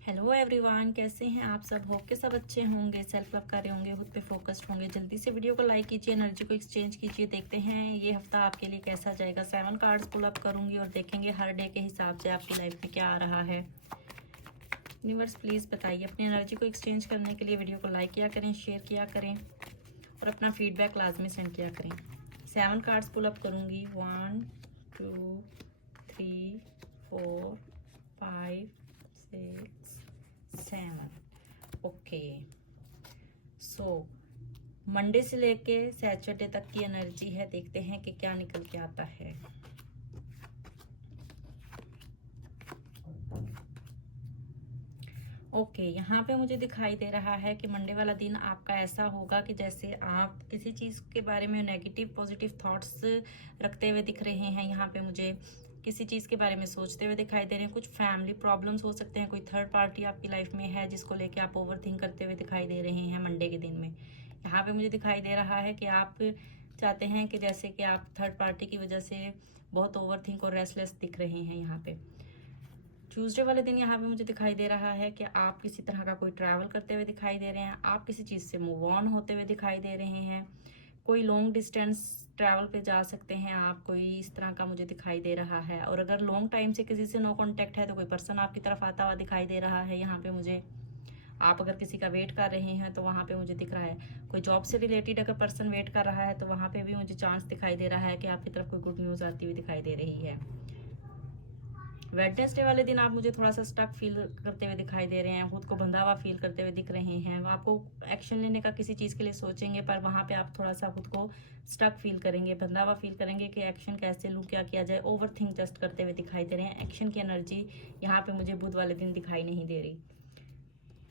Hello everyone, कैसे हैं आप सब? होप के सब अच्छे होंगे, सेल्फ लव कर रहे होंगे, खुद पे फोकस्ड होंगे। जल्दी से वीडियो को लाइक कीजिए, एनर्जी को एक्सचेंज कीजिए। देखते हैं ये हफ्ता आपके लिए कैसा जाएगा। 7 कार्ड्स पुल अप करूंगी और देखेंगे हर डे के हिसाब से आपकी लाइफ में क्या आ रहा है। यूनिवर्स प्लीज़ बताइए। अपनी एनर्जी को एक्सचेंज करने के लिए वीडियो को लाइक किया करें, शेयर किया करें और अपना फीडबैक लाजमी सेंड किया करें। 7 कार्ड्स पुल अप करूंगी। 1 2 3 4 5 6 7। ओके, सो मंडे से लेके सैटरडे तक की एनर्जी है। देखते हैं कि क्या निकल के आता है। ओके, यहाँ पे मुझे दिखाई दे रहा है कि मंडे वाला दिन आपका ऐसा होगा कि जैसे आप किसी चीज़ के बारे में नेगेटिव पॉजिटिव थॉट्स रखते हुए दिख रहे हैं। यहाँ पे मुझे किसी चीज़ के बारे में सोचते हुए दिखाई दे रहे हैं। कुछ फैमिली प्रॉब्लम्स हो सकते हैं, कोई थर्ड पार्टी आपकी लाइफ में है जिसको लेके आप ओवर थिंक करते हुए दिखाई दे रहे हैं मंडे के दिन में। यहाँ पे मुझे दिखाई दे रहा है कि आप चाहते हैं कि जैसे कि आप थर्ड पार्टी की वजह से बहुत ओवर थिंक और रेस्टलेस दिख रहे हैं। यहाँ पे ट्यूसडे वाले दिन यहाँ पे मुझे दिखाई दे रहा है कि आप किसी तरह का कोई ट्रैवल करते हुए दिखाई दे रहे हैं। आप किसी चीज़ से मूव ऑन होते हुए दिखाई दे रहे हैं। कोई लॉन्ग डिस्टेंस ट्रैवल पे जा सकते हैं आप, कोई इस तरह का मुझे दिखाई दे रहा है। और अगर लॉन्ग टाइम से किसी से नो कांटेक्ट है तो कोई पर्सन आपकी तरफ आता हुआ दिखाई दे रहा है। यहाँ पे मुझे आप अगर किसी का वेट कर रहे हैं तो वहाँ पे मुझे दिख रहा है कोई जॉब से रिलेटेड अगर पर्सन वेट कर रहा है तो वहाँ पे भी मुझे चांस दिखाई दे रहा है कि आपकी तरफ कोई गुड न्यूज़ आती हुई दिखाई दे रही है। वेडनेसडे वाले दिन आप मुझे थोड़ा सा स्टक फील करते हुए दिखाई दे रहे हैं, खुद को बंधा हुआ फील करते हुए दिख रहे हैं। आपको एक्शन लेने का किसी चीज़ के लिए सोचेंगे पर वहाँ पे आप थोड़ा सा खुद को स्टक फील करेंगे, बंधा हुआ फील करेंगे कि एक्शन कैसे लूँ, क्या किया जाए। ओवर थिंक जस्ट करते हुए दिखाई दे रहे हैं। एक्शन की एनर्जी यहाँ पे मुझे बुध वाले दिन दिखाई नहीं दे रही।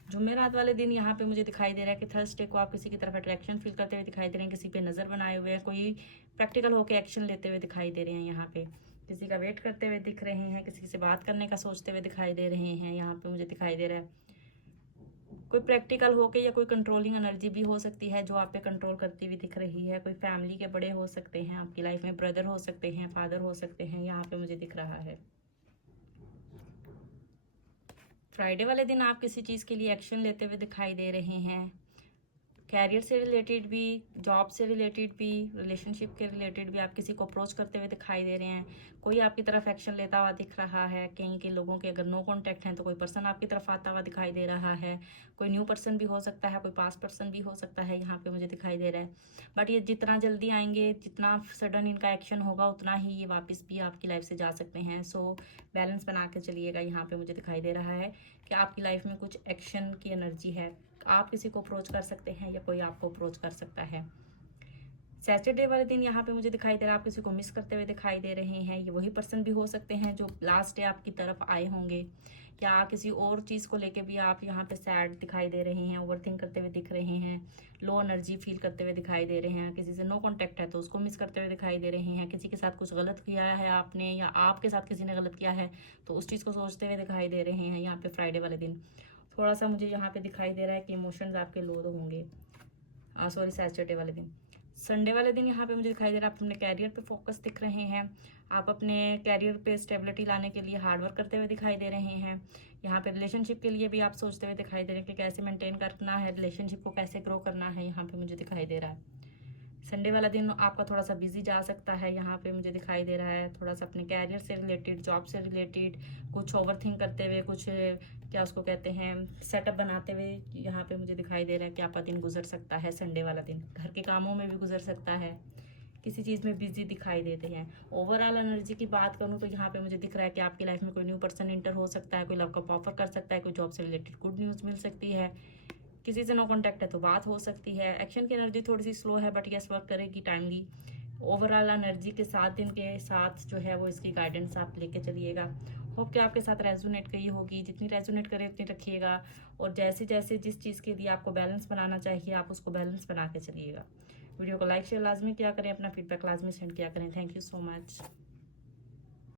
जुमेरात वाले दिन यहाँ पे मुझे दिखाई दे रहा है कि थर्सडे को आप किसी की तरफ अट्रैक्शन फील करते हुए दिखाई दे रहे हैं, किसी पे नज़र बनाए हुए हैं, कोई प्रैक्टिकल होकर एक्शन लेते हुए दिखाई दे रहे हैं। यहाँ पे किसी का वेट करते हुए दिख रहे हैं, किसी से बात करने का सोचते हुए दिखाई दे रहे हैं। यहाँ पे मुझे दिखाई दे रहा है कोई प्रैक्टिकल होके या कोई कंट्रोलिंग एनर्जी भी हो सकती है जो आप पे कंट्रोल करती हुई दिख रही है। कोई फैमिली के बड़े हो सकते हैं आपकी लाइफ में, ब्रदर हो सकते हैं, फादर हो सकते हैं। यहाँ पे मुझे दिख रहा है फ्राइडे वाले दिन आप किसी चीज़ के लिए एक्शन लेते हुए दिखाई दे रहे हैं। कैरियर से रिलेटेड भी, जॉब से रिलेटेड भी, रिलेशनशिप के रिलेटेड भी आप किसी को अप्रोच करते हुए दिखाई दे रहे हैं। कोई आपकी तरफ एक्शन लेता हुआ दिख रहा है। कहीं के लोगों के अगर नो कांटेक्ट हैं तो कोई पर्सन आपकी तरफ आता हुआ दिखाई दे रहा है। कोई न्यू पर्सन भी हो सकता है, कोई पास्ट पर्सन भी हो सकता है। यहाँ पे मुझे दिखाई दे रहा है बट ये जितना जल्दी आएंगे, जितना सडन इनका एक्शन होगा उतना ही ये वापस भी आपकी लाइफ से जा सकते हैं। सो बैलेंस बना के चलिएगा। यहाँ पे मुझे दिखाई दे रहा है कि आपकी लाइफ में कुछ एक्शन की एनर्जी है। आप किसी को अप्रोच कर सकते हैं या कोई आपको अप्रोच कर सकता है। सैटरडे वाले दिन यहाँ पे मुझे दिखाई दे रहा है आप किसी को मिस करते हुए दिखाई दे रहे हैं। ये वही पर्सन भी हो सकते हैं जो लास्ट डे आपकी तरफ आए होंगे, या किसी और चीज़ को लेके भी आप यहाँ पे सैड दिखाई दे रहे हैं, ओवरथिंक करते हुए दिख रहे हैं, लो एनर्जी फील करते हुए दिखाई दे रहे हैं। किसी से नो कांटेक्ट है तो उसको मिस करते हुए दिखाई दे रहे हैं। किसी के साथ कुछ गलत किया है आपने या आपके साथ किसी ने गलत किया है तो उस चीज़ को सोचते हुए दिखाई दे रहे हैं। यहाँ पे फ्राइडे वाले दिन थोड़ा सा मुझे यहाँ पे दिखाई दे रहा है कि इमोशंस आपके लो होंगे। सॉरी, सैटरडे वाले दिन। संडे वाले दिन यहाँ पे मुझे दिखाई दे रहा है आप अपने कैरियर पे फोकस दिख रहे हैं। आप अपने कैरियर पे स्टेबिलिटी लाने के लिए हार्ड वर्क करते हुए दिखाई दे रहे हैं। यहाँ पे रिलेशनशिप के लिए भी आप सोचते हुए दिखाई दे रहे हैं कि कैसे मेंटेन करना है, रिलेशनशिप को कैसे ग्रो करना है। यहाँ पे मुझे दिखाई दे रहा है संडे वाला दिन आपका थोड़ा सा बिजी जा सकता है। यहाँ पे मुझे दिखाई दे रहा है थोड़ा सा अपने कैरियर से रिलेटेड, जॉब से रिलेटेड कुछ ओवरथिंक करते हुए, कुछ क्या उसको कहते हैं सेटअप बनाते हुए यहाँ पे मुझे दिखाई दे रहा है कि आपका दिन गुजर सकता है। संडे वाला दिन घर के कामों में भी गुजर सकता है, किसी चीज़ में बिजी दिखाई देते हैं। ओवरऑल एनर्जी की बात करूँ तो यहाँ पे मुझे दिख रहा है कि आपकी लाइफ में कोई न्यू पर्सन इंटर हो सकता है, कोई लव का ऑफर कर सकता है, कोई जॉब से रिलेटेड गुड न्यूज़ मिल सकती है, किसी से नो कांटेक्ट है तो बात हो सकती है। एक्शन की एनर्जी थोड़ी सी स्लो है बट यस वर्क करेगी टाइमली। ओवरऑल एनर्जी के साथ दिन के साथ जो है वो इसकी गाइडेंस आप लेके चलिएगा। होप कि आपके साथ रेजोनेट गई होगी, जितनी रेजोनेट करे उतनी रखिएगा और जैसे जैसे जिस चीज़ के लिए आपको बैलेंस बनाना चाहिए आप उसको बैलेंस बना के चलिएगा। वीडियो को लाइक शेयर लाजमी किया करें, अपना फीडबैक लाजमी सेंड किया करें। Thank you so much.